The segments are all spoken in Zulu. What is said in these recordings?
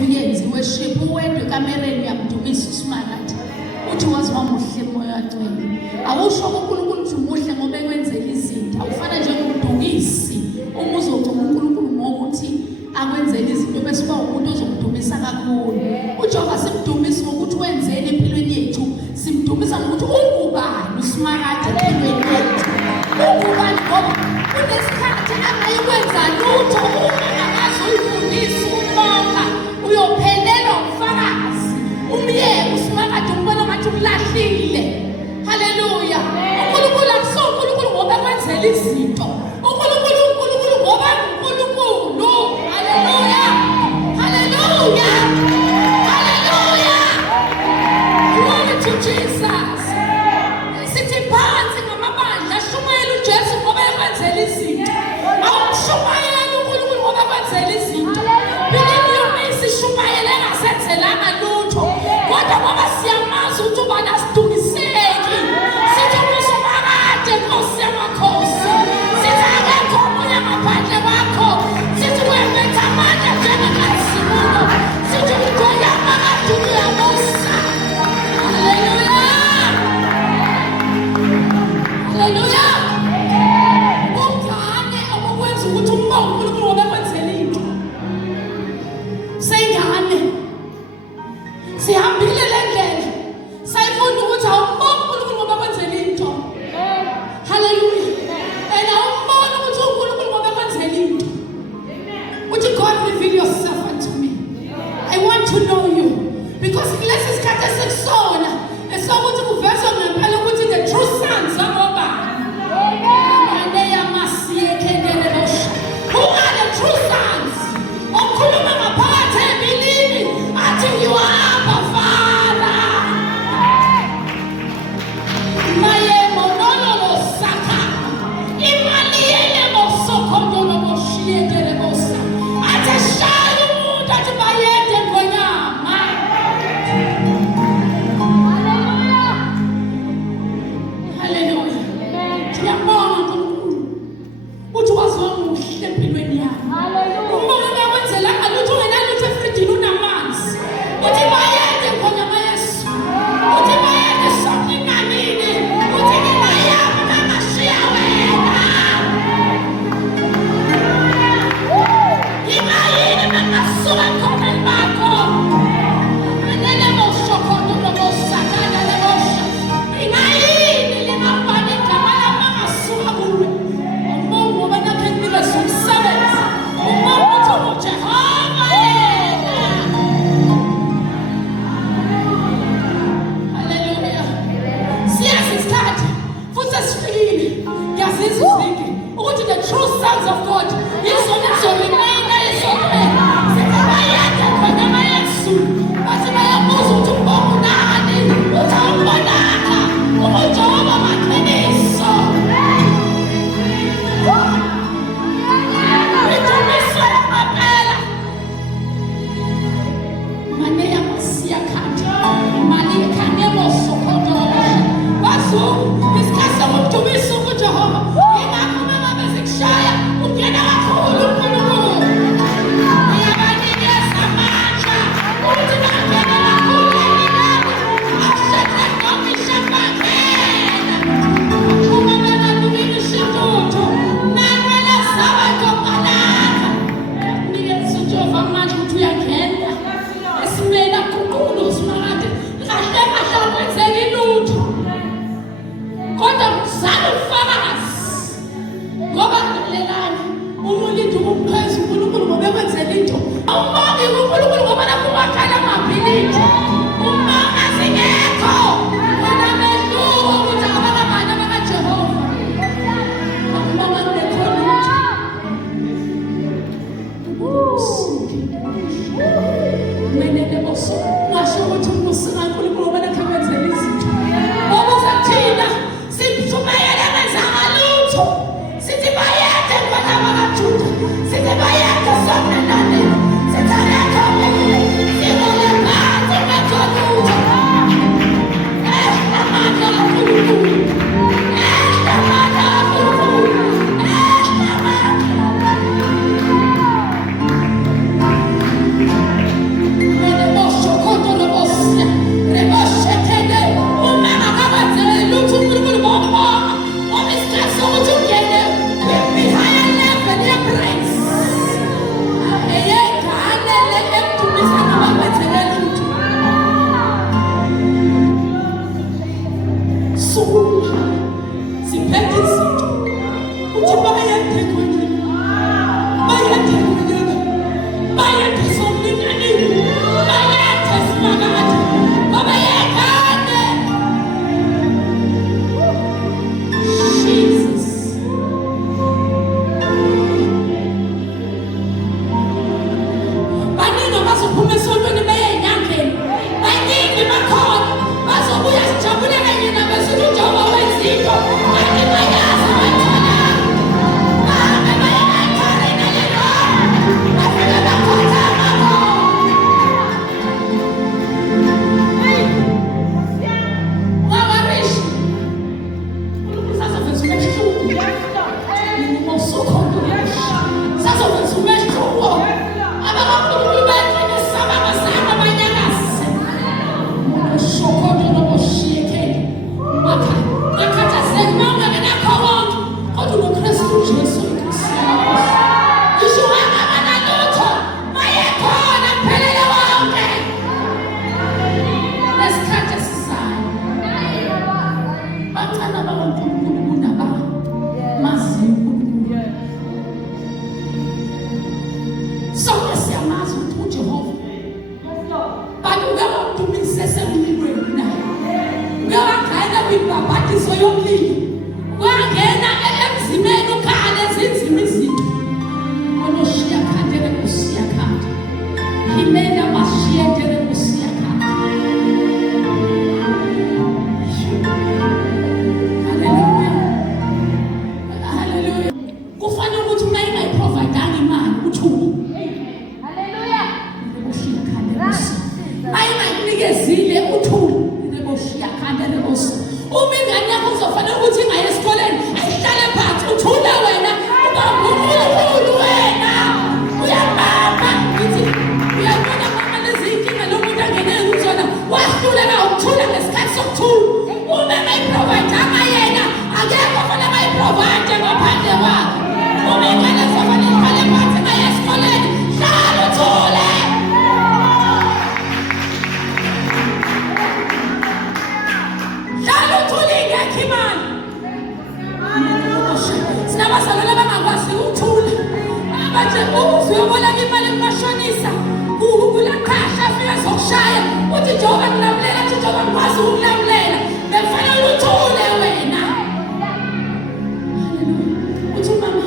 wethu yenzi worship uwedwe kamereni yamdumisa Usmakade uthi waziwa muhle moya ngcwele awusho uNkulunkulu uthi muhle ngoba ekwenzela izinto awufana njengomdumisi uma uzogcina uNkulunkulu ngokuthi akwenzela izinto bese uba umuntu ozomdumisa kakhulu uJehova simdumisa ngokuthi wenzele empilweni yethu simdumisa ngokuthi ungubani Usmakade empilweni yethu ungubani ngoba kunesikhathi angayikwenza lutho ungazi uyifundisa umbonga uyophelelwa ubufakazi umyeke Usmakade umbona ngathi ulahlile haleluya uNkulunkulu akusiwo uNkulunkulu ngoba kwenzela izinto uNkulunkulu ngoba uNkulunkulu haleluya haleluya haleluya glory to Jesus sithi phansi ngamabandla shumayela uJesu ngoba ekwenzela izinto awushumayela uNkulunkulu ngoba ekwenzela izinto believe you me sishumayela engasenzelanga lutho kodwa ngoba siyamazi ukuthi ubani asidumiseki sithi Usmakade Nkosi yamakhosi sithi akekho omunye ngaphandle kwakho sithi wembetha amandla njengakazimulo sithi ugoyama kadudu yamusa haleluya haleluya ungane okwenza ukuthi umbonge uNkulunkulu ngoba ekwenzela into seyingane sihambile le ndlela sayifunda ukuthi awumbonge uNkulunkulu ngoba ekwenzela into haleluya and awumbonge ukuthi uNkulunkulu ngoba ekwenzela into uthi God reveal yourself unto me I want to know you because lesi sikhathi esikusona esokuthi kuvezwe ngempela ukuthi the true sons amoba who are the true sons okhuluma ngaphakathi embilini athi you are Abba Father bazophuma esontweni beye enyangeni. Baningi bakhona bazobuya sijabule kanye nabesithi uJehova wenza into kanti bayazi abathona. Bahambe baye ekhaya nalelo bafike bakhotha amabho. Wawarishi uNkulunkulu sazoveza umehluko. Nimosokhondo sazoveza umehluko. AbakaNkulunkulu bayathina saba basanga banyakaze. Ushokhondo noboshiyekeni wakha ngakhathazeki mawungakenakho konke kodwa unoKristu Jesu inkosi yakho. Isho wangabana Lutho mayekhona kuphelele wonke. Lesikhathi esizayo bacala bakaNkulunkulu kunaba mazi uNkulunkulu. Sonke siyamazi ukuthi uJehova bantu uyawudumise semlilweni naye. Uyawagayela kwibhabhadiso yomlilo. Uyangena emzimeni ukhale zinzima izinto. Onoshiya khandele kusiya khanda. Himela mashiya ndele kusiya khanda. Hallelujah. Hallelujah. Kufanele ukuthi uma ingayiprovide imali uthule. Hallelujah. Ushiya khandele kusiya. Ayingayinikezile uthule leboshiya khandele kusiya. Uma ingane yakho uzofanele ukuthi ingaye esikoleni ayihlale phansi uthule wena uba uNkulunkulu wena uyabamba ngithi uyabona mama lezi inkinga lomuntu angene kuzona wahluleka ukuthula ngesikhathi sokuthula. Uma engayiprovide yena akekho fanele ayiprovide ngaphandle kwakhe. Uma ingane uzofanele ihlale phansi ingaye esikoleni hlala uthule. Hlala uthule ingekho imali. Sinabazalwane abangakwazi ukuthula. Manje uzoboleka imali kumashonisa. Kulakhasha afike ezokushaya. Uthi Jehova ngulamulela, uthi Jehova ngikwazi ukulamulela. Kufanele uthule wena. Hallelujah. Uthi mama,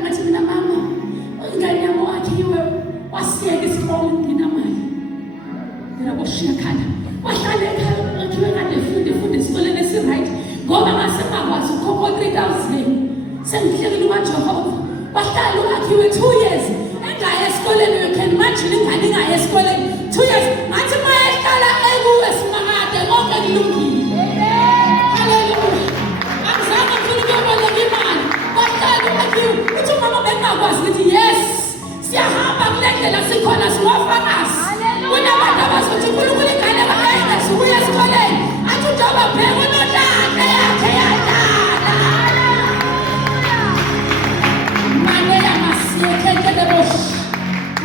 ngathi mina mama, ingane yami wakhiwe wasiyeka isikole nginamali. Ngiyaboshiya khanda. Wahlala ekhaya wakhiwe kade funde esikoleni esiright. Ngoba ngase ngakwazi ukukhokha 3,000. Sengihlekile uMaJehova. Wahlala wakhiwe 2 years. Engaya esikoleni, you can imagine ingane ingaya esikoleni 2 years. Ngathi mayehlala Usmakade konke kulungile. Hallelujah. Angizange ngifuna ukuyoboleka imali. Wahlala wakhiwe. Uthi mama bengakwazi ukuthi yes, siyahamba kule ndlela sikhona siwafakazi. Kunabantu abazothi uNkulunkulu ingane bakayeke sibuye esikoleni. Athi uJehova bheka unodade yakhe yadala. Mane yamasiyekele bosh.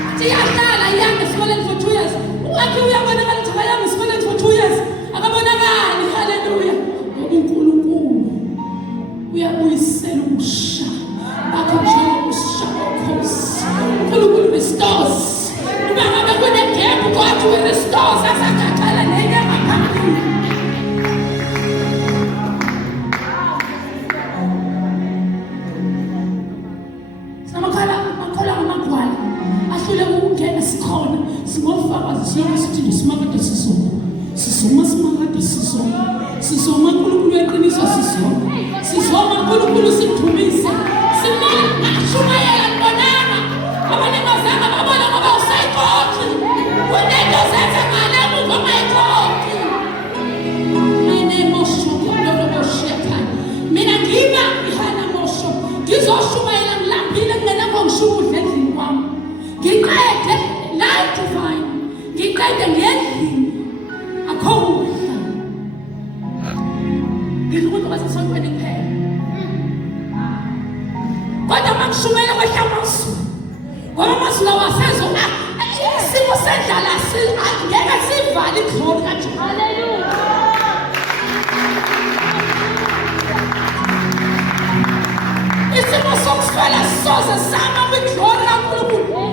Athi yahlala iyanga esikoleni for 2 years. Wakhe uyabonakala ukuthi bayanga esikoleni for 2 years. Akabonakali. Hallelujah. Ngoba uNkulunkulu uyabuyisela ubusha. Bakho njengoba ubusha bokhosi. uNkulunkulu restores. Uma ngabe kunegap God will restore. Sasakhathala nenyama phambili. Makhola amagwala ahlule ukungena sikhona singofakazi silokhu sithi Usmakade sizoma sizoma uNkulunkulu weqiniso sizoma uNkulunkulu simdumise simona shumayela mbonana abanemazanga babona ngoba usayikhoki kunento zenza ngale muva mayikhoki mine mosho lobosheka mina ngiba ihana mosho ngizoshumayela ngilambile kungenakho ngishukudla endlini kwami ngiqede life divine ngiqede ngendlini akho ukudla ngizokudla basesontweni kuphela kodwa mangishumela kwehlamasu ngoba amazulu awasezoba isimo sendlala ngeke sivale iglory kanje. Hallelujah. Isimo sokuswela soze sama kwiglory kaNkulunkulu.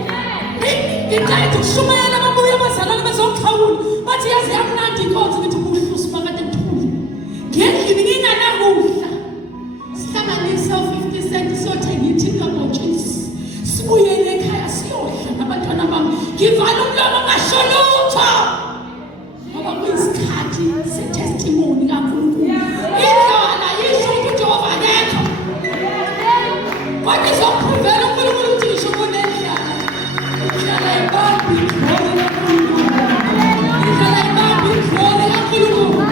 Ngicela ukushumayela ababuye abazalwane bezokuhlawula bathi yazi yamnandi inkonzo ngithi kuhle Usmakade mthuli ngendlini nginganakudla sihlanganise 50 cent siyothenga ithini kaBotshisi sibuyele ekhaya siyodla nabantwana bami ngivala umlomo ngasho lutho ngoba kuyisikhathi se-testimony kaNkulunkulu. Indlala yisho ukuthi uJehova akekho, kodwa izokuphuvela uNkulunkulu ukuthi ngisho kunendlala. Indlala ibambi iglory kaNkulunkulu, indlala ibambi iglory kaNkulunkulu,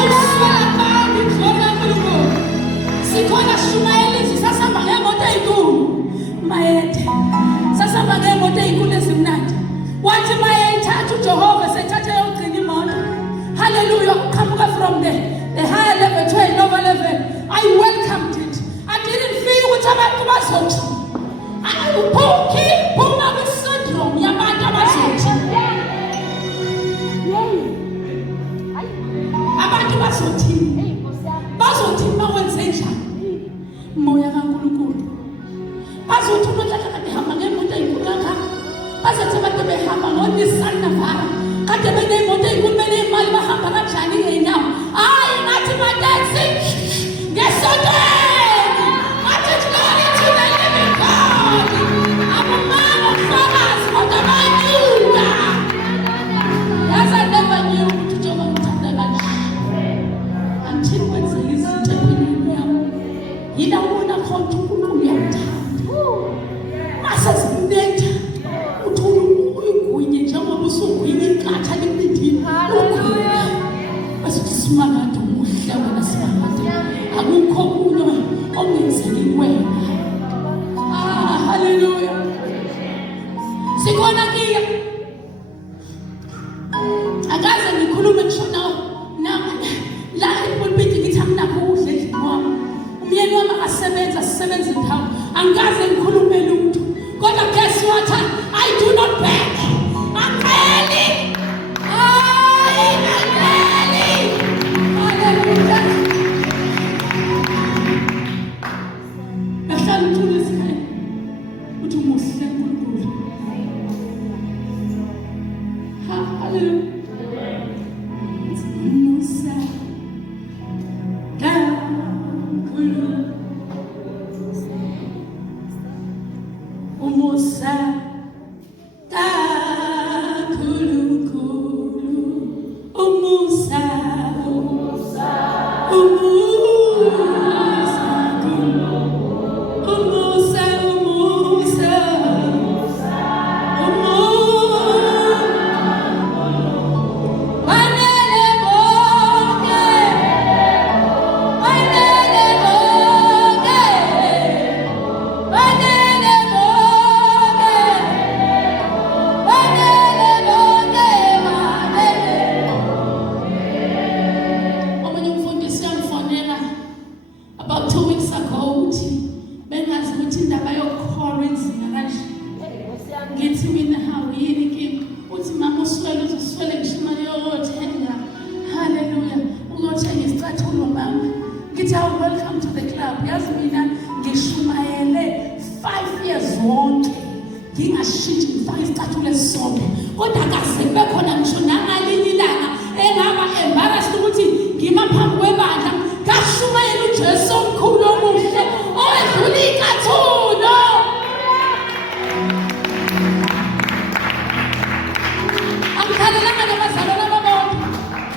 uswela ibambi iglory kaNkulunkulu. Sikhona Shumayeli sasihamba ngemoto eyinkulu Mayethe, sasihamba ngemoto eyinkulu ezimnandi. Wathi mayeyithatha uJehova sethatha yogcina imoto. Hallelujah. Uqhamuka from the higher level to a lower level. I welcomed it. I didn't feel ukuthi abantu bazothi phuma kwi-syndrome yabantu abazothi abantu bazothi bawenze njani moya kaNkulunkulu. Bazothi umuntu kade hamba ngemoto eyinkulu kangaka, bazothi abantu behamba ngo-Nissan Navara kade benemoto eyinkulu benemali bahamba kanjani ngey'nyawo. Hayi ngathi mateksi ngesoteni ngathi glory to the living God. Abumanga ufakazi kodwa banyuka. Yes, I never knew ukuthi uJehova ngithanda kanje until kwenzeka izinto empilweni yami. Yila ubona khona ukuthi uNkulunkulu uyamthanda. Mase zimnetha uthi uyigwinye njengoba usugwinye inkatha lemindini. Bese uSmakade umuhle wena Smakade. Akukho kuno ongenzeli wena. Hallelujah. Sikhona kiya. Akaze ngikhulume ngisho la epulpit ngithi anginakho ukudla endlini wami. Umyeni wami akasebenza sisebenza ndawo. Angikaze ngikhulume lutho. Kodwa guess what? I do not beg. Angeli. Hallelujah. Bahlala uthule isikhaya. Uthi umuhle uNkulunkulu. Hallelujah. Musa. Umusa kakhulukhulu, umusa about 2 weeks ago uthi bengazi ukuthi indaba yokukhora inzima kanje. Ngithi mina hawu yini inkinga? Uthi mama uswele uzoswele ngisho imali yokuthenga. Hallelujah. Uzothenga isicathulo mama. Ngithi hawu welcome to the club. Yazi mina ngishumayele 5 years wonke ngingashintshi ngifake isicathulo esisonke. Kodwa akaze kube khona ngisho nangalinye ilanga engaba embarrassed ukuthi ngima phambi kwebandla kashumayela uJesu omkhulu omuhle owedlula icathulo. Angikhalelanga nabazalwane babonke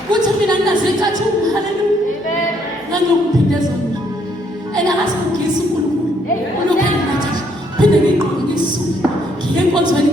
ukuthi mina nginazo icathulo. Hallelujah. Ngangiyokuphindeza mina enakasikugisa uNkulunkulu ulokhu enginathi phinde ngiyigqoke ngisuke ngiye enkonzweni